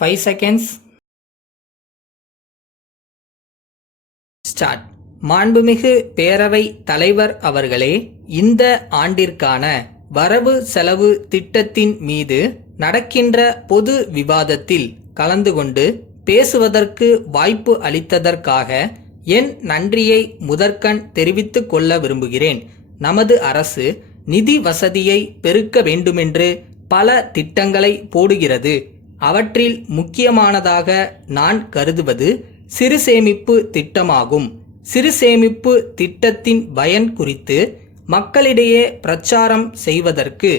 5 seconds. Start. மாண்புமிகு பேரவை தலைவர் அவர்களே, இந்த ஆண்டிற்கான வரவு செலவு திட்டத்தின் மீது நடக்கின்ற பொது விவாதத்தில் கலந்து கொண்டு பேசுவதற்கு வாய்ப்பு அளித்ததற்காக என் நன்றியை முதற்கண் தெரிவித்துக் கொள்ள விரும்புகிறேன். நமது அரசு நிதி வசதியை பெருக்க வேண்டுமென்று பல திட்டங்களை போடுகிறது. அவற்றில் முக்கியமானதாக நான் கருதுவது சிறு சேமிப்பு திட்டமாகும். சிறு சேமிப்பு திட்டத்தின் பயன் குறித்து மக்களிடையே பிரச்சாரம் செய்வதற்கு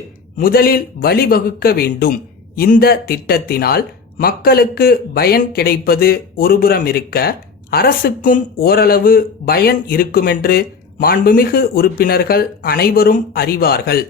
முதலில் வழிவகுக்க வேண்டும். இந்த திட்டத்தினால் மக்களுக்கு பயன் கிடைப்பது ஒருபுறம் இருக்க, அரசுக்கும் ஓரளவு பயன் இருக்குமென்று மாண்புமிகு உறுப்பினர்கள் அனைவரும் அறிவார்கள்.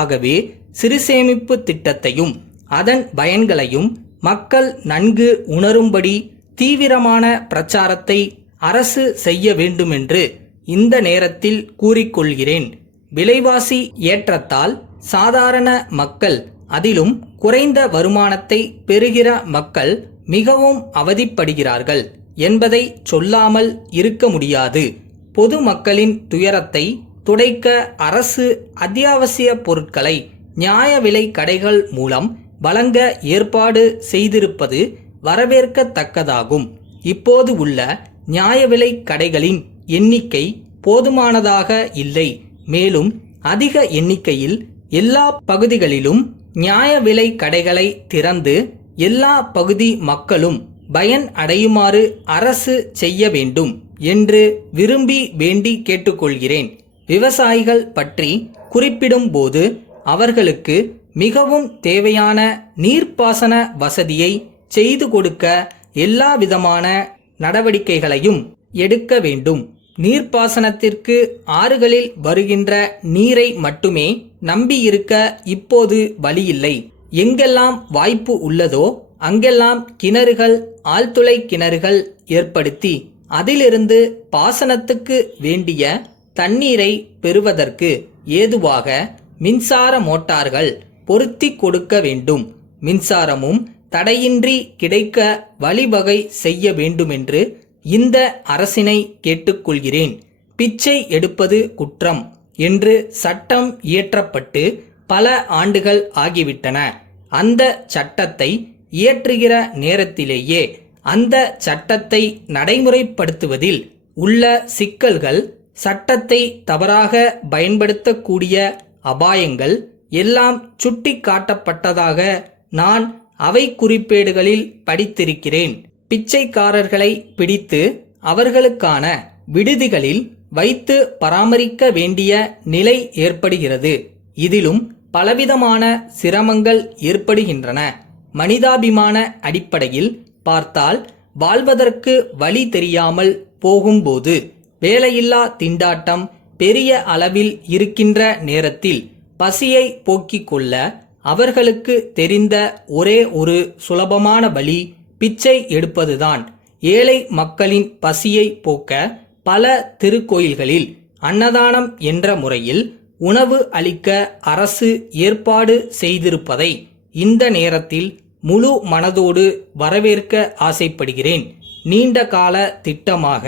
ஆகவே சிறு சேமிப்பு திட்டத்தையும் அதன் பயன்களையும் மக்கள் நன்கு உணரும்படி தீவிரமான பிரச்சாரத்தை அரசு செய்ய வேண்டுமென்று இந்த நேரத்தில் கூறிக்கொள்கிறேன். விலைவாசி ஏற்றத்தால் சாதாரண மக்கள், அதிலும் குறைந்த வருமானத்தை பெறுகிற மக்கள் மிகவும் அவதிப்படுகிறார்கள் என்பதை சொல்லாமல் இருக்க முடியாது. பொது மக்களின் துயரத்தை துடைக்க அரசு அத்தியாவசிய பொருட்களை நியாய விலை கடைகள் மூலம் வழங்க ஏற்பாடு செய்திருப்பது வரவேற்கத்தக்கதாகும். இப்போது உள்ள நியாய விலை கடைகளின் எண்ணிக்கை போதுமானதாக இல்லை. மேலும் அதிக எண்ணிக்கையில் எல்லா பகுதிகளிலும் நியாய விலை கடைகளை திறந்து எல்லா பகுதி மக்களும் பயன் அடையுமாறு அரசு செய்ய வேண்டும் என்று விரும்பி வேண்டி கேட்டுக்கொள்கிறேன். விவசாயிகள் பற்றி குறிப்பிடும் போது அவர்களுக்கு மிகவும் தேவையான நீர்ப்பாசன வசதியை செய்து கொடுக்க எல்லாவிதமான நடவடிக்கைகளையும் எடுக்க வேண்டும். நீர்ப்பாசனத்திற்கு ஆறுகளில் வருகின்ற நீரை மட்டுமே நம்பியிருக்க இப்போது வழியில்லை. எங்கெல்லாம் வாய்ப்பு உள்ளதோ அங்கெல்லாம் கிணறுகள், ஆழ்துளை கிணறுகள் ஏற்படுத்தி அதிலிருந்து பாசனத்துக்கு வேண்டிய தண்ணீரை பெறுவதற்கு ஏதுவாக மின்சார மோட்டார்கள் பொருத்தி கொடுக்க வேண்டும். மின்சாரமும் தடையின்றி கிடைக்க வழிவகை செய்ய வேண்டுமென்று இந்த அரசினை கேட்டுக்கொள்கிறேன். பிச்சை எடுப்பது குற்றம் என்று சட்டம் இயற்றப்பட்டு பல ஆண்டுகள் ஆகிவிட்டன. அந்த சட்டத்தை இயற்றுகிற நேரத்திலேயே அந்த சட்டத்தை நடைமுறைப்படுத்துவதில் உள்ள சிக்கல்கள், சட்டத்தை தவறாக பயன்படுத்தக்கூடிய அபாயங்கள் எல்லாம் சுட்டி காட்டப்பட்டதாக நான் அவை குறிப்பேடுகளில் படித்திருக்கிறேன். பிச்சைக்காரர்களை பிடித்து அவர்களுக்கான விடுதிகளில் வைத்து பராமரிக்க வேண்டிய நிலை ஏற்படுகிறது. இதிலும் பலவிதமான சிரமங்கள் ஏற்படுகின்றன. மனிதாபிமான அடிப்படையில் பார்த்தால் வாழ்வதற்கு வழி தெரியாமல் போகும்போது, வேலையில்லா திண்டாட்டம் பெரிய அளவில் இருக்கின்ற நேரத்தில் பசியை போக்கிக் கொள்ள அவர்களுக்கு தெரிந்த ஒரே ஒரு சுலபமான வழி பிச்சை எடுப்பதுதான். ஏழை மக்களின் பசியை போக்க பல திருக்கோயில்களில் அன்னதானம் என்ற முறையில் உணவு அளிக்க அரசு ஏற்பாடு செய்திருப்பதை இந்த நேரத்தில் முழு மனதோடு வரவேற்க ஆசைப்படுகிறேன். நீண்ட கால திட்டமாக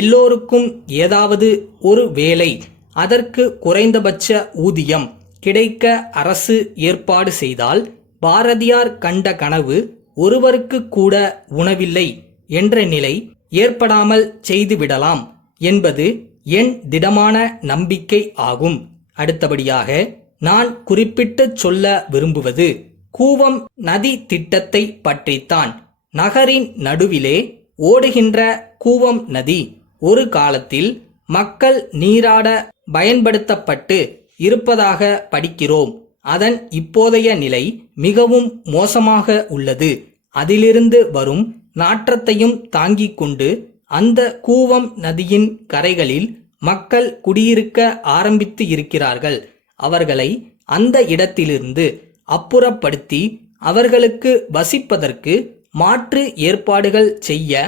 எல்லோருக்கும் ஏதாவது ஒரு வேலை, அதற்கு குறைந்தபட்ச ஊதியம் கிடைக்க அரசு ஏற்பாடு செய்தால், பாரதியார் கண்ட கனவு ஒருவருக்கு கூட உணவில்லை என்ற நிலை ஏற்படாமல் செய்துவிடலாம் என்பது என் திடமான நம்பிக்கை ஆகும். அடுத்தபடியாக நான் குறிப்பிட்டு சொல்ல விரும்புவது கூவம் நதி திட்டத்தை பற்றித்தான். நகரின் நடுவிலே ஓடுகின்ற கூவம் நதி ஒரு காலத்தில் மக்கள் நீராட பயன்படுத்தப்பட்டு இருப்பதாக படிக்கிறோம். அதன் இப்போதைய நிலை மிகவும் மோசமாக உள்ளது. அதிலிருந்து வரும் நாற்றத்தையும் தாங்கிக் கொண்டு அந்த கூவம் நதியின் கரைகளில் மக்கள் குடியிருக்க ஆரம்பித்து இருக்கிறார்கள். அவர்களை அந்த இடத்திலிருந்து அப்புறப்படுத்தி அவர்களுக்கு வசிப்பதற்கு மாற்று ஏற்பாடுகள் செய்ய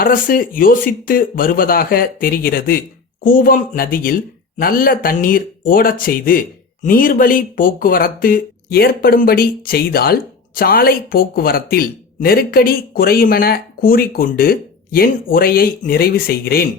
அரசு யோசித்து வருவதாக தெரிகிறது. கூவம் நதியில் நல்ல தண்ணீர் ஓடச் செய்து நீர்வழி போக்குவரத்து ஏற்படும்படி செய்தால் சாலை போக்குவரத்தில் நெருக்கடி குறையுமென கூறிக்கொண்டு என் உரையை நிறைவு செய்கிறேன்.